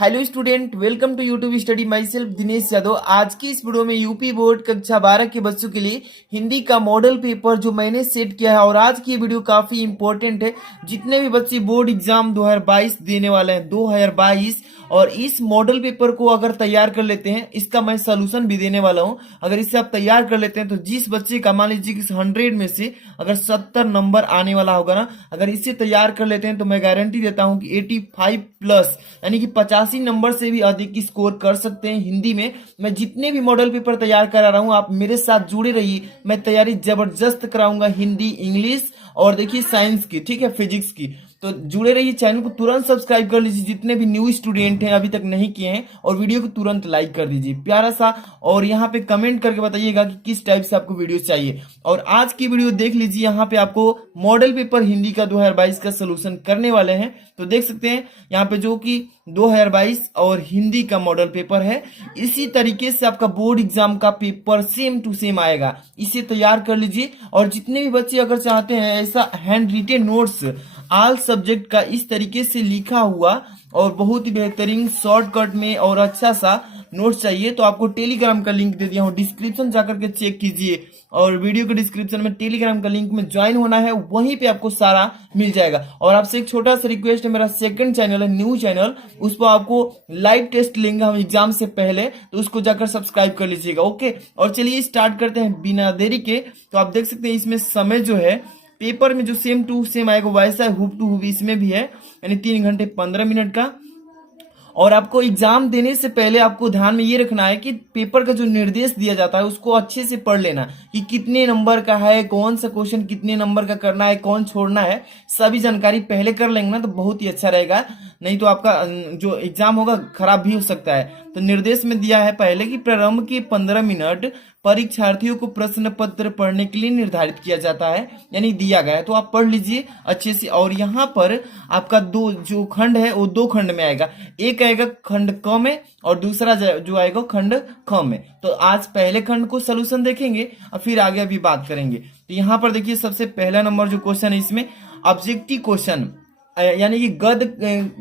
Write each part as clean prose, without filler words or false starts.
Hello student, welcome to YouTube study myself Dinesh Yadav. आज की इस वीडियो में यूपी बोर्ड कक्षा 12 के बच्चों के लिए हिंदी का मॉडल पेपर जो मैंने सेट किया है, और आज की वीडियो काफी इंपॉर्टेंट है। जितने भी बच्चे बोर्ड एग्जाम 2022 देने वाले हैं 2022, और इस मॉडल पेपर को अगर तैयार कर लेते हैं, इसका मैं सोल्यूशन भी देने वाला हूं। अगर इसे आप तैयार कर लेते हैं तो जिस बच्चे का मान लीजिए कि 100 में से अगर 70 नंबर आने वाला होगा ना, अगर इसे तैयार कर लेते हैं तो मैं गारंटी देता हूं कि 85 प्लस यानी कि 85 नंबर से भी अधिक की स्कोर कर सकते हैं हिंदी में। मैं जितने भी मॉडल पेपर तैयार करा रहा हूं, आप मेरे साथ जुड़े रहिए। मैं तैयारी जबरदस्त कराऊंगा हिंदी, इंग्लिश और देखिए साइंस की, ठीक है, फिजिक्स की। तो जुड़े रहिए, चैनल को तुरंत सब्सक्राइब कर लीजिए जितने भी न्यू स्टूडेंट हैं अभी तक नहीं किए हैं, और वीडियो को तुरंत लाइक कर दीजिए प्यारा सा, और यहाँ पे कमेंट करके बताइएगा कि किस टाइप से आपको वीडियो चाहिए। और आज की वीडियो देख लीजिए, यहाँ पे आपको मॉडल पेपर हिंदी का 2022 का सोल्यूशन करने वाले हैं। तो देख सकते हैं यहाँ पे जो कि 2022 और हिंदी का मॉडल पेपर है, इसी तरीके से आपका बोर्ड एग्जाम का पेपर सेम टू सेम आएगा। इसे तैयार कर लीजिए। और जितने भी बच्चे अगर चाहते हैं ऐसा hand retain notes all subject का इस तरीके से लिखा हुआ और बहुत ही बेहतरीन शॉर्टकट में और अच्छा सा नोट्स चाहिए, तो आपको टेलीग्राम का लिंक दे दिया हूँ, डिस्क्रिप्शन जाकर के चेक कीजिए। और वीडियो के डिस्क्रिप्शन में टेलीग्राम का लिंक में ज्वाइन होना है, वहीं पे आपको सारा मिल जाएगा। और आपसे एक छोटा सा रिक्वेस्ट है, मेरा सेकंड चैनल है न्यू चैनल, उस पर आपको लाइव टेस्ट लेंगे हम एग्जाम से पहले, तो उसको जाकर सब्सक्राइब कर लीजिएगा। ओके, और चलिए स्टार्ट करते हैं बिना देरी के। तो आप देख सकते हैं इसमें समय जो है पेपर में जो सेम टू सेम आएगा वैसा हुब टू हुब इसमें भी है, यानी 3 घंटे 15 मिनट का। और आपको एग्जाम देने से पहले आपको ध्यान में ये रखना है कि पेपर का जो निर्देश दिया जाता है उसको अच्छे से पढ़ लेना, कि कितने नंबर का है, कौन सा क्वेश्चन कितने नंबर का करना है, कौन छोड़ना है, सभी जानकारी पहले कर लेंगे ना तो बहुत ही अच्छा रहेगा। नहीं तो आपका जो एग्जाम होगा खराब भी हो सकता है। तो निर्देश में दिया है पहले कि प्रारंभ के 15 मिनट परीक्षार्थियों को प्रश्न पत्र पढ़ने के लिए निर्धारित किया जाता है, यानी दिया गया है, तो आप पढ़ लीजिए अच्छे से। और यहाँ पर आपका दो जो खंड है वो 2 खंड में आएगा, एक आएगा खंड क में और दूसरा जो आएगा खंड ख में। तो आज पहले खंड को सोल्यूशन देखेंगे और फिर आगे अभी बात करेंगे। तो यहाँ पर देखिए सबसे पहला नंबर जो क्वेश्चन है इसमें ऑब्जेक्टिव क्वेश्चन, यानी कि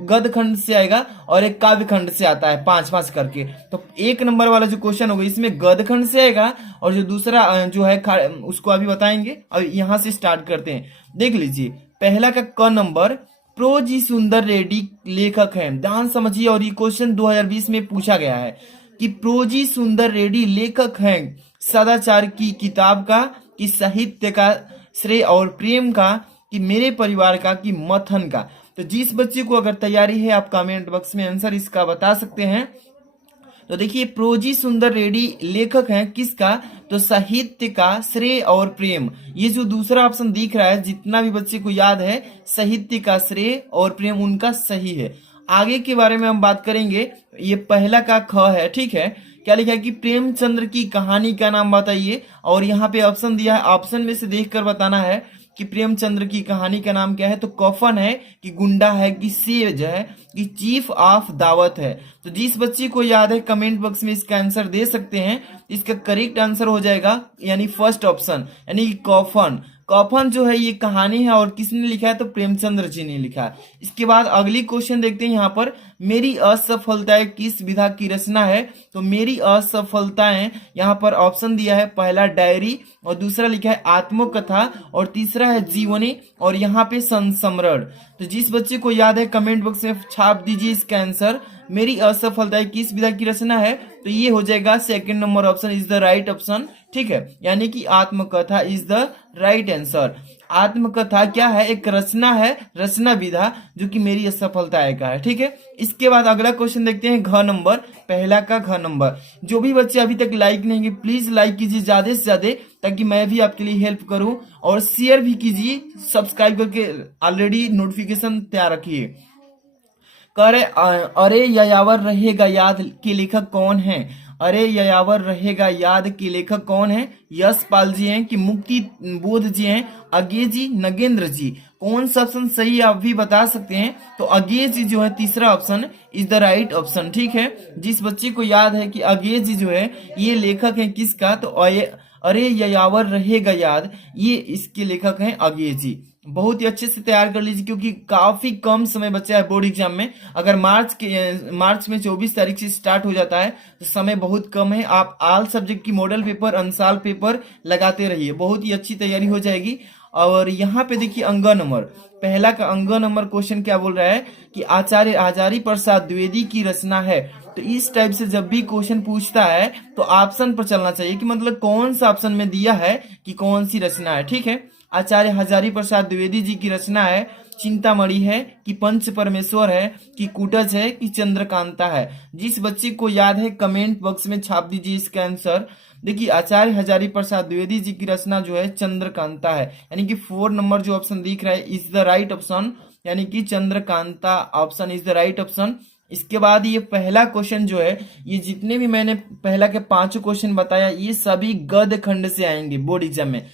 गद खंड से आएगा और एक काव्य खंड से आता है 5-5 करके। तो 1 नंबर वाला जो क्वेश्चन होगा इसमें गद खंड से आएगा, और जो दूसरा जो है उसको अभी बताएंगे। अब यहाँ से स्टार्ट करते हैं। देख लीजिए पहला का क नंबर, प्रोजी सुंदर रेड्डी लेखक है। ध्यान समझिए, और ये क्वेश्चन 2020 में पूछा गया है कि प्रोजी सुंदर रेड्डी लेखक हैं सदाचार की किताब का, कि साहित्य का, श्रेय और प्रेम का, कि मेरे परिवार का, कि मथन का। तो जिस बच्चे को अगर तैयारी है आप कमेंट बॉक्स में आंसर इसका बता सकते हैं। तो देखिए प्रोजी सुंदर रेड्डी लेखक हैं किसका, तो साहित्य का, श्रेय और प्रेम। ये जो दूसरा ऑप्शन दिख रहा है, जितना भी बच्चे को याद है साहित्य का, श्रेय और प्रेम उनका सही है। आगे के बारे में हम बात करेंगे। ये पहला का ख है, ठीक है। क्या लिखा है कि प्रेमचंद्र की कहानी का नाम बताइए, और यहाँ पे ऑप्शन दिया है, ऑप्शन में से देखकर बताना है कि प्रेमचंद्र की कहानी का नाम क्या है। तो कफन है, कि गुंडा है, कि सेज है, कि चीफ ऑफ दावत है। तो जिस बच्चे को याद है कमेंट बॉक्स में इसका आंसर दे सकते हैं। इसका करेक्ट आंसर हो जाएगा यानी फर्स्ट ऑप्शन, यानी कफन। कफन जो है ये कहानी है, और किसने लिखा है, तो प्रेमचंद्र जी ने लिखा है। इसके बाद अगली क्वेश्चन देखते हैं। यहाँ पर मेरी असफलताएं किस विधा की रचना है। तो मेरी असफलताएं, यहाँ पर ऑप्शन दिया है, पहला डायरी, और दूसरा लिखा है आत्मकथा, और तीसरा है जीवनी, और यहाँ पे संस्मरण। तो जिस बच्चे को याद है कमेंट बॉक्स में छाप दीजिए इसका आंसर। मेरी असफलताएं किस विधा की रचना है, तो ये हो जाएगा second number option is the right option, ठीक है। यानी कि आत्मकथा इज द राइट आंसर। आत्मकथा क्या है, एक रचना है, रचना विधा, जो कि मेरी असफलता का है, ठीक है। इसके बाद अगला क्वेश्चन देखते हैं, घ नंबर, पहला का घ नंबर। जो भी बच्चे अभी तक लाइक नहीं किए प्लीज लाइक कीजिए ज्यादा से ज्यादा, ताकि मैं भी आपके लिए हेल्प करूं, और शेयर भी कीजिए, सब्सक्राइब करके ऑलरेडी नोटिफिकेशन तैयार रखिए। करे अरे यायावर रहेगा याद के लेखक कौन है। अरे यायावर रहेगा याद के लेखक कौन है। यशपाल जी हैं, कि मुक्ति बोध जी हैं, अज्ञे जी, नगेंद्र जी। कौन सा ऑप्शन सही आप भी बता सकते हैं। तो अज्ञे जी जो है तीसरा option is the right option, ठीक है। जिस बच्चे को याद है कि अज्ञे जी जो है ये लेखक है किसका, तो अरे यायावर रहेगा याद, ये इसके लेखक हैं अज्ञे जी। बहुत ही अच्छे से तैयार कर लीजिए, क्योंकि काफी कम समय बचा है बोर्ड एग्जाम में। अगर मार्च में 24 तारीख से स्टार्ट हो जाता है तो समय बहुत कम है। आप ऑल सब्जेक्ट की मॉडल पेपर, अंसाल पेपर लगाते रहिए, बहुत ही अच्छी तैयारी हो जाएगी। और यहाँ पे देखिए अंक नंबर, पहला का अंक नंबर क्वेश्चन क्या बोल रहा है कि आचार्य हजारी प्रसाद द्विवेदी की रचना है। तो इस टाइप से जब भी क्वेश्चन पूछता है तो ऑप्शन पर चलना चाहिए, कि मतलब कौन सा ऑप्शन में दिया है कि कौन सी रचना है। ठीक है, आचार्य हजारी प्रसाद द्विवेदी जी की रचना है, चिंतामणि है कि पंच परमेश्वर है कि कुटज है कि चंद्रकांता है। जिस बच्चे को याद है कमेंट बॉक्स में छाप दीजिए इसका आंसर। देखिए आचार्य हजारी प्रसाद द्विवेदी जी की रचना जो है चंद्रकांता है, यानी कि 4 नंबर जो ऑप्शन दिख रहा है इज द राइट ऑप्शन, यानी कि Chandrakanta option is the right option. इसके बाद ये पहला क्वेश्चन जो है, ये जितने भी मैंने पहला के 5 क्वेश्चन बताया ये सभी गद्य खंड से आएंगे बोर्ड एग्जाम में,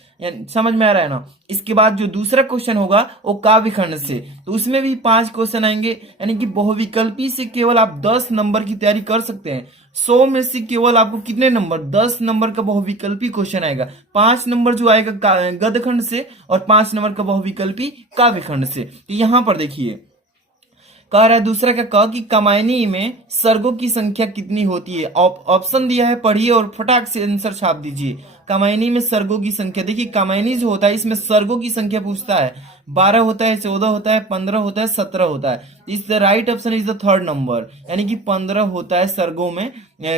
समझ में आ रहा है ना। इसके बाद जो दूसरा क्वेश्चन होगा वो काव्य खंड से, तो उसमें भी 5 क्वेश्चन आएंगे, यानी कि बहुविकल्पी से केवल आप 10 नंबर की तैयारी कर सकते हैं। 100 में से केवल आपको कितने नंबर, 10 नंबर का बहुविकल्पी क्वेश्चन आएगा। 5 नंबर जो आएगा गद्य खंड से और 5 नंबर का बहुविकल्पी काव्य खंड से। तो यहां पर देखिए कह रहा है दूसरा का क कि कामायनी में सर्गों की संख्या कितनी होती है। ऑप्शन दिया है, पढ़िए और फटाक से आंसर छाप दीजिए। कामायनी में सर्गों की संख्या, देखिए कामायनी जो होता है इसमें सर्गों की संख्या पूछता है, 12 होता है, 14 होता है, 15 होता है, 17 होता है। इस the right option is the third number, यानी कि 15 होता है सर्गों में,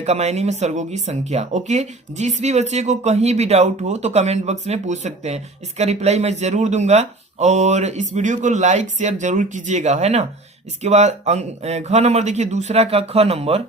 कामायनी में सर्गों की संख्या। ओके, जिस भी बच्चे को कहीं भी डाउट हो तो कमेंट बॉक्स में पूछ सकते हैं, इसका रिप्लाई मैं जरूर दूंगा। और इस वीडियो को लाइक शेयर जरूर कीजिएगा, है ना। इसके बाद घ नंबर देखिए, दूसरा का ख नंबर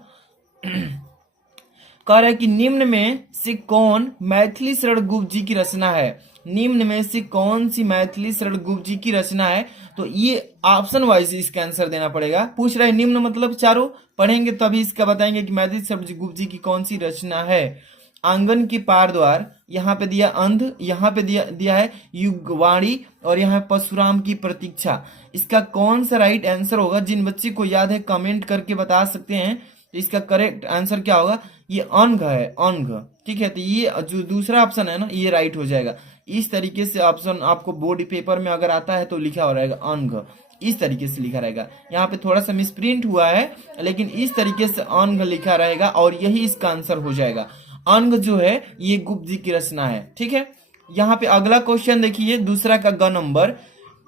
कह रहा है कि निम्न में से कौन मैथिली शरण गुप्त जी की रचना है। निम्न में से कौन सी मैथिली शरण गुप्त जी की रचना है, तो ये ऑप्शन वाइज इसका आंसर देना पड़ेगा। पूछ रहा है निम्न मतलब चारों, पढ़ेंगे तभी इसका बताएंगे कि मैथिली शरण गुप्त जी की कौन सी रचना है। आंगन की पार द्वार, यहाँ पे दिया अंध, यहाँ पे दिया है युगवाणी, और यहाँ परशुराम की प्रतीक्षा। इसका कौन सा राइट आंसर होगा, जिन बच्चे को याद है कमेंट करके बता सकते हैं। तो इसका करेक्ट आंसर क्या होगा, ये अंग है, अंग। ठीक है, तो ये जो दूसरा ऑप्शन है ना ये राइट हो जाएगा। इस तरीके से ऑप्शन आपको बोर्ड पेपर में अगर आता है तो लिखा हो रहेगा अंग, इस तरीके से लिखा रहेगा। यहाँ पे थोड़ा सा मिसप्रिंट हुआ है, लेकिन इस तरीके से अंग लिखा रहेगा और यही इसका आंसर हो जाएगा। अंग जो है ये गुप्त जी की रचना है। ठीक है, यहाँ पे अगला क्वेश्चन देखिए, दूसरा का ग नंबर,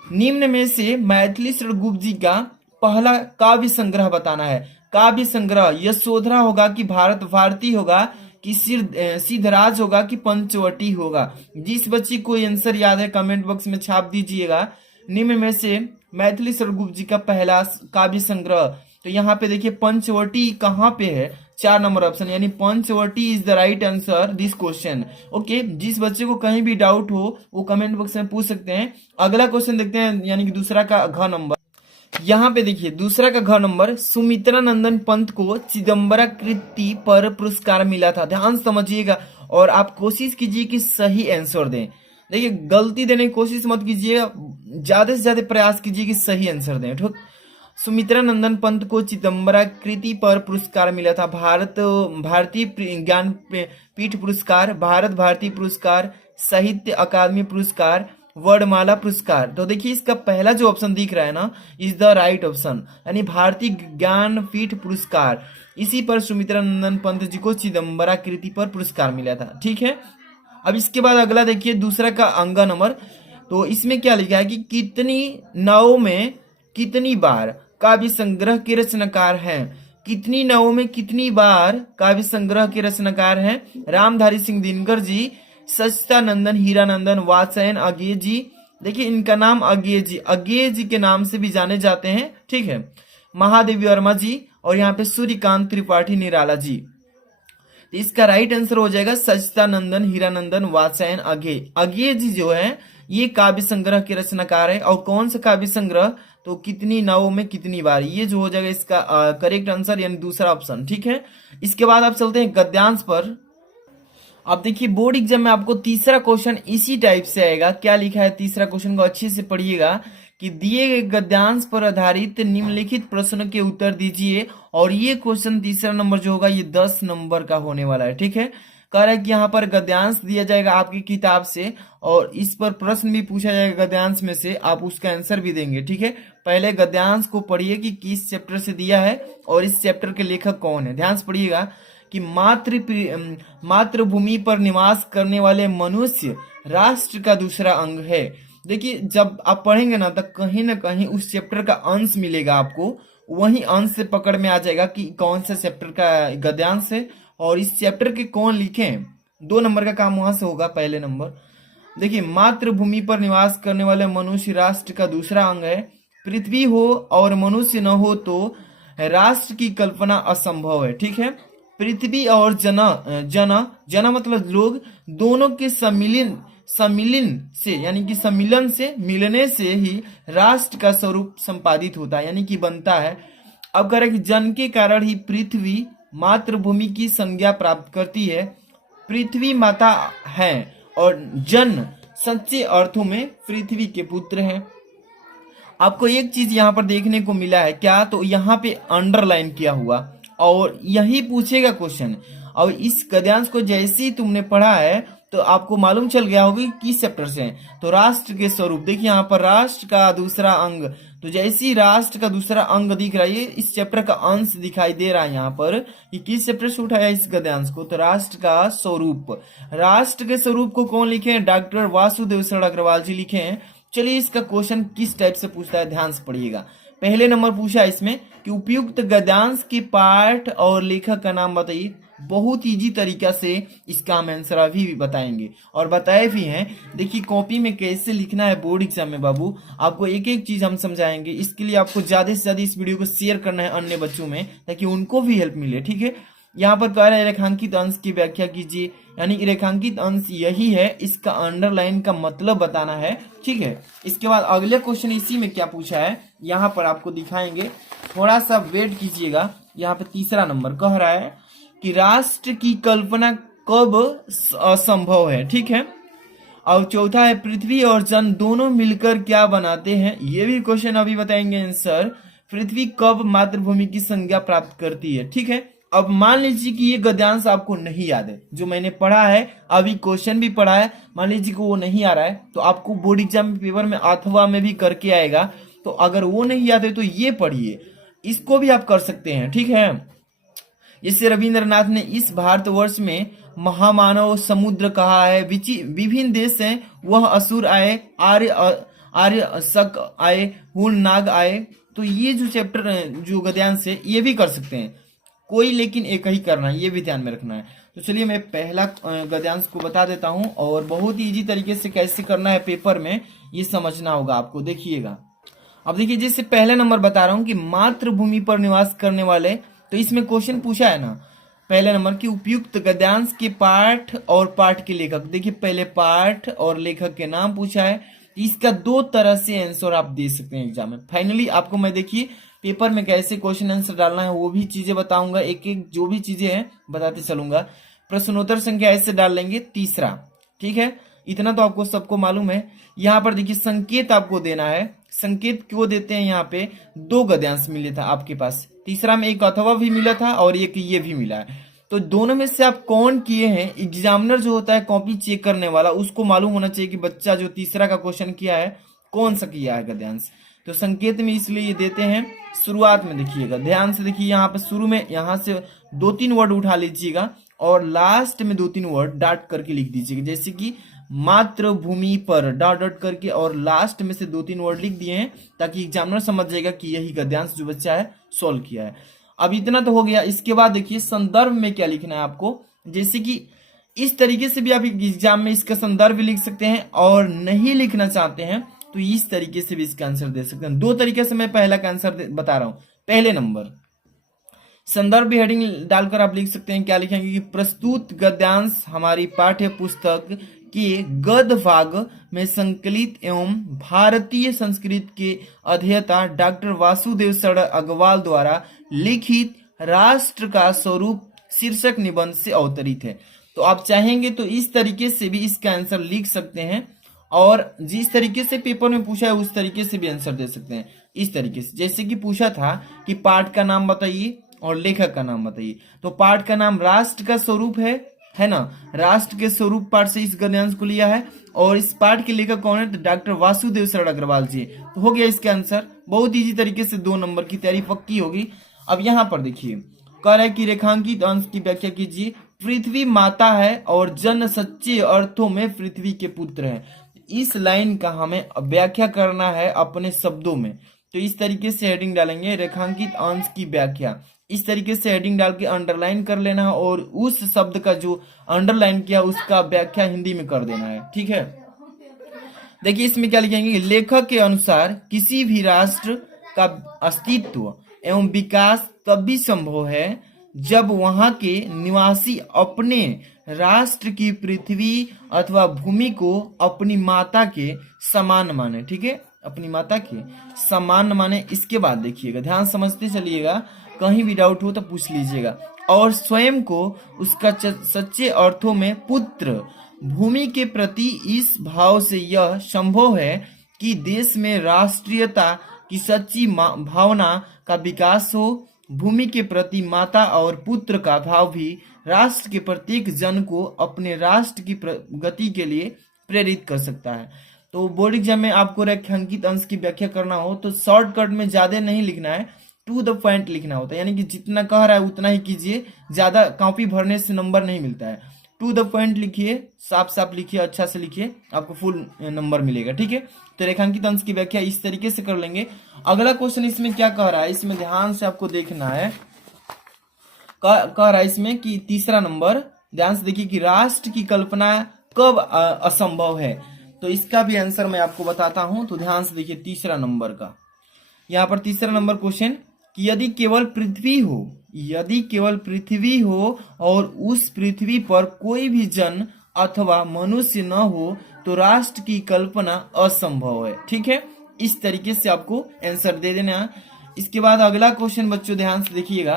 निम्न में से मैथिली शरण गुप्त जी का पहला काव्य संग्रह बताना है। काव्य संग्रह यशोधरा होगा कि भारत भारती होगा कि सिद्धराज होगा कि पंचवटी होगा। जिस बच्ची को आंसर याद है कमेंट बॉक्स में छाप दीजिएगा। निम्न में से मैथिली शरण गुप्त जी का पहला काव्य संग्रह, तो यहाँ पे देखिए पंचवटी कहाँ पे है, 4 नंबर ऑप्शन, यानी Panchavati is the right answer this question. Okay, जिस बच्चे को कहीं भी डाउट हो वो कमेंट बॉक्स में पूछ सकते हैं। अगला क्वेश्चन देखते हैं, यानी कि दूसरा का घ नंबर। यहाँ पे देखिए दूसरा का घ नंबर, सुमित्रा नंदन पंत को चिदम्बरा कृति पर पुरस्कार मिला था। ध्यान समझिएगा और आप कोशिश कीजिए कि सही आंसर दें। देखिए गलती देने की कोशिश मत कीजिए, ज्यादा से ज्यादा प्रयास कीजिए कि सही आंसर दें। ठीक, सुमित्रा नंदन पंत को चिदम्बरा कृति पर पुरस्कार मिला था। भारतीय ज्ञान पीठ पुरस्कार, भारत भारती पुरस्कार, साहित्य अकादमी पुरस्कार, वर्णमाला पुरस्कार। तो देखिए इसका पहला जो ऑप्शन दिख रहा है ना इज द राइट ऑप्शन, यानी भारतीय ज्ञान पीठ पुरस्कार। इसी पर सुमित्रा नंदन पंत जी को चिदम्बरा कृति पर पुरस्कार मिला था। ठीक है, अब इसके बाद अगला देखिए दूसरा का अंगा नंबर। तो इसमें क्या लिखा है कि कितनी नावों में कितनी बार काव्य संग्रह के रचनाकार हैं। कितनी नावों में कितनी बार काव्य संग्रह के रचनाकार हैं। रामधारी सिंह दिनकर जी, सच्चिदानंदन हीरानंदन, वात्स्यायन अज्ञेय जी। देखिए इनका नाम अज्ञेय जी के नाम से भी जाने जाते हैं। ठीक है, महादेवी वर्मा जी, और यहाँ पे सूर्यकांत त्रिपाठी निराला जी। तो इसका राइट आंसर हो जाएगा सच्चिदानंदन हीरानंदन वात्स्यायन अज्ञेय। अज्ञेय जी जो है ये काव्य संग्रह के रचनाकार है। और कौन सा काव्य संग्रह, तो कितनी नावों में कितनी बार, ये जो हो जाएगा इसका करेक्ट आंसर, यानी दूसरा ऑप्शन। ठीक है, इसके बाद आप चलते हैं गद्यांश पर। अब देखिए बोर्ड एग्जाम में आपको तीसरा क्वेश्चन इसी टाइप से आएगा। क्या लिखा है तीसरा क्वेश्चन को अच्छे से पढ़िएगा कि दिए गए गद्यांश पर आधारित निम्नलिखित प्रश्न के उत्तर दीजिए। और ये क्वेश्चन तीसरा नंबर जो होगा ये 10 नंबर का होने वाला है। ठीक है, कह रहा है कि यहाँ पर गद्यांश दिया जाएगा आपकी किताब से और इस पर प्रश्न भी पूछा जाएगा गद्यांश में से, आप उसका आंसर भी देंगे। ठीक है, पहले गद्यांश को पढ़िए कि किस चैप्टर से दिया है और इस चैप्टर के लेखक कौन है। ध्यान से पढ़िएगा कि मातृभूमि पर निवास करने वाले मनुष्य राष्ट्र का दूसरा अंग है। देखिए, जब आप पढ़ेंगे ना तो कहीं ना कहीं उस चैप्टर का अंश मिलेगा आपको, वही अंश से पकड़ में आ जाएगा कि कौन सा चैप्टर का गद्यांश है और इस चैप्टर के कौन लिखे हैं। 2 नंबर का काम वहां से होगा। पहले नंबर देखिए, मातृभूमि पर निवास करने वाले मनुष्य राष्ट्र का दूसरा अंग है। पृथ्वी हो और मनुष्य न हो तो राष्ट्र की कल्पना असंभव है। ठीक है, पृथ्वी और जना मतलब लोग, दोनों के सम्मिलन से यानी कि सम्मिलन से, मिलने से ही राष्ट्र का स्वरूप संपादित होता है यानी कि बनता है। अब कह रहे कि जन के कारण ही पृथ्वी मातृभूमि की संज्ञा प्राप्त करती है। पृथ्वी माता है और जन सच्चे अर्थों में पृथ्वी के पुत्र हैं। आपको एक चीज यहाँ पर देखने को मिला है क्या, तो यहाँ पे अंडरलाइन किया हुआ और यही पूछेगा क्वेश्चन। और इस गद्यांश को जैसे ही तुमने पढ़ा है तो आपको मालूम चल गया होगा कि किस चैप्टर से है। तो राष्ट्र के स्वरूप देखिए, यहाँ पर राष्ट्र का दूसरा अंग, तो जैसे ही राष्ट्र का दूसरा अंग दिख रहा है, इस चैप्टर का अंश दिखाई दे रहा है यहाँ पर कि किस चैप्टर से उठाया इस गद्यांश को, तो राष्ट्र का स्वरूप। राष्ट्र के स्वरूप को कौन लिखे हैं? डॉक्टर वासुदेव शरण अग्रवाल जी लिखे हैं। चलिए, इसका क्वेश्चन किस टाइप से पूछता है ध्यान से पढ़िएगा। पहले नंबर पूछा इसमें कि उपयुक्त गद्यांश के पाठ और लेखक का नाम बताइए। बहुत इजी तरीका से इसका हम आंसर अभी भी बताएंगे और बताए भी हैं। देखिए, कॉपी में कैसे लिखना है बोर्ड एग्जाम में बाबू, आपको एक एक चीज हम समझाएंगे। इसके लिए आपको ज्यादा से ज्यादा इस वीडियो को शेयर करना है अन्य बच्चों में, ताकि उनको भी हेल्प मिले। ठीक है, यहाँ पर कह रहा है रेखांकित अंश की व्याख्या कीजिए, यानी कि रेखांकित अंश यही है, इसका अंडरलाइन का मतलब बताना है। ठीक है, इसके बाद अगले क्वेश्चन इसी में क्या पूछा है यहाँ पर आपको दिखाएंगे, थोड़ा सा वेट कीजिएगा। यहाँ पे तीसरा नंबर कह रहा है कि राष्ट्र की कल्पना कब असंभव है। ठीक है, और चौथा है पृथ्वी और जन दोनों मिलकर क्या बनाते हैं। ये भी क्वेश्चन अभी बताएंगे आंसर। पृथ्वी कब मातृभूमि की संज्ञा प्राप्त करती है। ठीक है, अब मान लीजिए कि ये गद्यांश आपको नहीं याद है, जो मैंने पढ़ा है अभी क्वेश्चन भी पढ़ा है, मान लीजिए कि वो नहीं आ रहा है, तो आपको बोर्ड एग्जाम पेपर में अथवा में भी करके आएगा। तो अगर वो नहीं याद है तो ये पढ़िए, इसको भी आप कर सकते हैं। ठीक है, जिससे रविंद्रनाथ ने इस भारतवर्ष में महामानव समुद्र कहा है, विभिन्न देश हैं, वह असुर आए, आर्य शक आए, हूण नाग आए। तो ये जो चैप्टर जो गद्यांश है ये भी कर सकते हैं कोई, लेकिन एक ही करना है, ये भी ध्यान में रखना है। तो चलिए मैं पहला गद्यांश को बता देता हूं और बहुत ही इजी तरीके से कैसे करना है पेपर में ये समझना होगा आपको। देखिएगा, अब देखिए जैसे पहला नंबर बता रहा हूं कि मातृभूमि पर निवास करने वाले, तो इसमें क्वेश्चन पूछा है ना पहले नंबर की उपयुक्त गद्यांश के पाठ और पाठ के लेखक। देखिए, पहले पाठ और लेखक के नाम पूछा है, इसका 2 तरह से आंसर आप दे सकते हैं एग्जाम में। फाइनली आपको मैं देखिए पेपर में कैसे क्वेश्चन आंसर डालना है वो भी चीजें बताऊंगा, एक एक जो भी चीजें हैं बताते चलूंगा। प्रश्नोत्तर संख्या ऐसे डाल लेंगे तीसरा। ठीक है, इतना तो आपको सबको मालूम है। यहाँ पर देखिए संकेत आपको देना है। संकेत क्यों देते हैं? यहाँ पे 2 गद्यांश मिले था आपके पास, तीसरा में एक अथवा भी मिला था और एक ये भी मिला है। तो दोनों में से आप कौन किए हैं, एग्जामिनर जो होता है कॉपी चेक करने वाला, उसको मालूम होना चाहिए कि बच्चा जो तीसरा का क्वेश्चन किया है कौन सा किया है गद्यांश। तो संकेत में इसलिए ये देते हैं। शुरुआत में देखिएगा, ध्यान से देखिए, यहाँ पे शुरू में यहाँ से 2-3 वर्ड उठा लीजिएगा और लास्ट में 2-3 वर्ड डॉट करके लिख दीजिएगा, जैसे कि मातृभूमि पर डॉट डॉट करके, और लास्ट में से 2-3 वर्ड लिख दिए हैं ताकि एग्जामिनर समझ जाएगा कि यही गद्यांश जो बच्चा है सोल्व किया है। अब इतना तो हो गया। इसके बाद देखिए संदर्भ में क्या लिखना है आपको, जैसे कि इस तरीके से भी आप एग्जाम में इसका संदर्भ लिख सकते हैं और नहीं लिखना चाहते हैं तो इस तरीके से भी इसका आंसर दे सकते हैं। 2 तरीके से मैं पहला का आंसर बता रहा हूं। पहले नंबर संदर्भ हेडिंग डालकर आप लिख सकते हैं, क्या लिखेंगे कि प्रस्तुत गद्यांश हमारी पाठ्य पुस्तक के गद्य भाग में संकलित एवं भारतीय संस्कृत के अध्येता डॉक्टर वासुदेव शरण अग्रवाल द्वारा लिखित राष्ट्र का स्वरूप शीर्षक निबंध से अवतरित है। तो आप चाहेंगे तो इस तरीके से भी इसका आंसर लिख सकते हैं और जिस तरीके से पेपर में पूछा है उस तरीके से भी आंसर दे सकते हैं। इस तरीके से जैसे कि पूछा था कि पाठ का नाम बताइए और लेखक का नाम बताइए, तो पाठ का नाम राष्ट्र का स्वरूप है है ना। राष्ट्र के स्वरूप पाठ से इस गद्यांश को लिया है और इस पाठ के लेखक कौन है, तो डॉक्टर वासुदेव शरण अग्रवाल जी। तो हो गया इसका आंसर। बहुत इजी तरीके से 2 नंबर की तैयारी पक्की होगी। अब यहाँ पर देखिए, कह रहा है कि रेखांकित अंश की व्याख्या कीजिए। पृथ्वी माता है और जन सच्चे अर्थों में पृथ्वी के पुत्र है। इस लाइन का हमें व्याख्या करना है अपने शब्दों में। तो इस तरीके से हेडिंग डालेंगे, रेखांकित अंश की व्याख्या। इस तरीके से हेडिंग डाल के अंडरलाइन कर लेना है और उस शब्द का जो अंडरलाइन किया उसका व्याख्या हिंदी में कर देना है। ठीक है, देखिए इसमें क्या लिखेंगे, लेखक के अनुसार किसी भी राष्ट्र का अस्तित्व एवं विकास तभी संभव है जब वहां के निवासी अपने राष्ट्र की पृथ्वी अथवा भूमि को अपनी माता के समान माने। ठीक है, अपनी माता के समान माने। इसके बाद देखिएगा, ध्यान समझते चलिएगा, कहीं भी डाउट हो तो पूछ लीजिएगा। और स्वयं को उसका सच्चे अर्थों में पुत्र भूमि के प्रति इस भाव से यह संभव है कि देश में राष्ट्रीयता की सच्ची भावना का विकास हो। भूमि के प्रति माता और पुत्र का भाव भी राष्ट्र के प्रत्येक जन को अपने राष्ट्र की प्रगति के लिए प्रेरित कर सकता है। तो बोर्ड एग्जाम में आपको रेखांकित अंश की व्याख्या करना हो तो शॉर्टकट में ज्यादा नहीं लिखना है, टू द पॉइंट लिखना होता है। यानी कि जितना कह रहा है उतना ही कीजिए, ज्यादा कॉपी भरने से नंबर नहीं मिलता है। टू द पॉइंट लिखिए, साफ साफ लिखिए, अच्छा से लिखिए, आपको फुल नंबर मिलेगा। ठीक है, तो रेखांकित अंश की व्याख्या इस तरीके से कर लेंगे। अगला क्वेश्चन इसमें क्या कह रहा है, इसमें ध्यान से आपको देखना है। कह रहा है इसमें कि तीसरा नंबर, ध्यान से देखिए कि राष्ट्र की कल्पना कब असंभव है। तो इसका भी आंसर मैं आपको बताता हूं। तो ध्यान से देखिए तीसरा नंबर का, यहाँ पर तीसरा नंबर क्वेश्चन कि यदि केवल पृथ्वी हो और उस पृथ्वी पर कोई भी जन अथवा मनुष्य न हो तो राष्ट्र की कल्पना असंभव है। ठीक है, इस तरीके से आपको आंसर दे देना है। इसके बाद अगला क्वेश्चन बच्चों ध्यान से देखिएगा,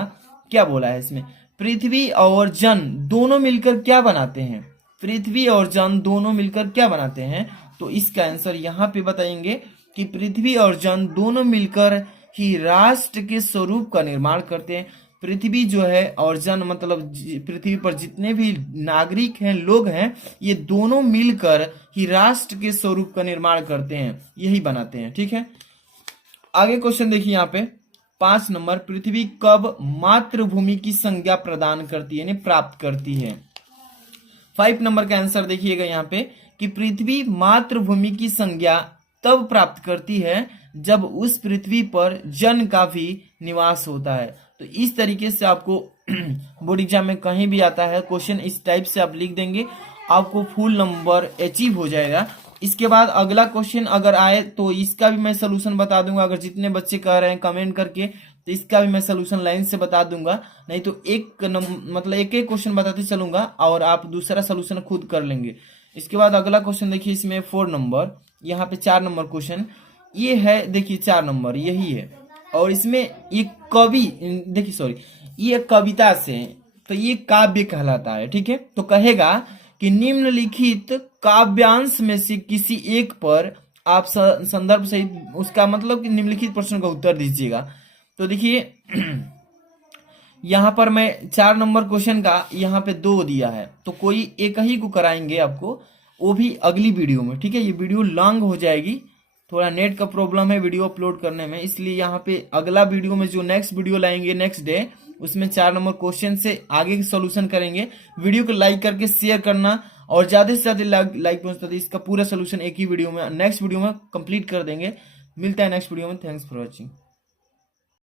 क्या बोला है इसमें, पृथ्वी और जन दोनों मिलकर क्या बनाते हैं। पृथ्वी और जन दोनों मिलकर क्या बनाते हैं, तो इसका आंसर यहाँ पे बताएंगे कि पृथ्वी और जन दोनों मिलकर ही राष्ट्र के स्वरूप का निर्माण करते हैं। पृथ्वी जो है और जन मतलब पृथ्वी पर जितने भी नागरिक हैं, लोग हैं, ये दोनों मिलकर ही राष्ट्र के स्वरूप का निर्माण करते हैं, यही बनाते हैं। ठीक है, आगे क्वेश्चन देखिए यहाँ पे 5 नंबर, पृथ्वी कब मातृभूमि की संज्ञा प्रदान करती है, यानी प्राप्त करती है। 5 नंबर का आंसर देखिएगा यहाँ पे कि पृथ्वी मातृभूमि की संज्ञा तब प्राप्त करती है जब उस पृथ्वी पर जन का भी निवास होता है। तो इस तरीके से आपको बोर्ड एग्जाम में कहीं भी आता है क्वेश्चन, इस टाइप से आप लिख देंगे, आपको फुल नंबर अचीव हो जाएगा। इसके बाद अगला क्वेश्चन अगर आए तो इसका भी मैं सोल्यूशन बता दूंगा। अगर जितने बच्चे कह रहे हैं कमेंट करके तो इसका भी मैं सोल्यूशन लाइन से बता दूंगा, नहीं तो एक क्वेश्चन बताते चलूंगा और आप दूसरा सोल्यूशन खुद कर लेंगे। इसके बाद अगला क्वेश्चन देखिए, इसमें 4 नंबर, यहाँ पे 4 नंबर क्वेश्चन ये है। देखिए 4 नंबर यही है और इसमें ये कवि, देखिए सॉरी, ये कविता से, तो ये काव्य कहलाता है। ठीक है, तो कहेगा कि निम्नलिखित काव्यांश में से किसी एक पर आप संदर्भ सहित उसका मतलब कि निम्नलिखित प्रश्न का उत्तर दीजिएगा। तो देखिए यहाँ पर मैं 4 नंबर क्वेश्चन का यहाँ पे 2 दिया है, तो कोई एक ही को कराएंगे आपको, वो भी अगली वीडियो में। ठीक है, ये वीडियो लॉन्ग हो जाएगी, थोड़ा नेट का प्रॉब्लम है वीडियो अपलोड करने में, इसलिए यहाँ पे अगला वीडियो में जो नेक्स्ट वीडियो लाएंगे नेक्स्ट डे, उसमें 4 नंबर क्वेश्चन से आगे के सोल्यूशन करेंगे। वीडियो को लाइक करके शेयर करना और ज्यादा से ज्यादा लाइक पहुंचता है, इसका पूरा सोल्यूशन एक ही वीडियो में, नेक्स्ट वीडियो में कंप्लीट कर देंगे। मिलता है नेक्स्ट वीडियो में। Thanks for watching.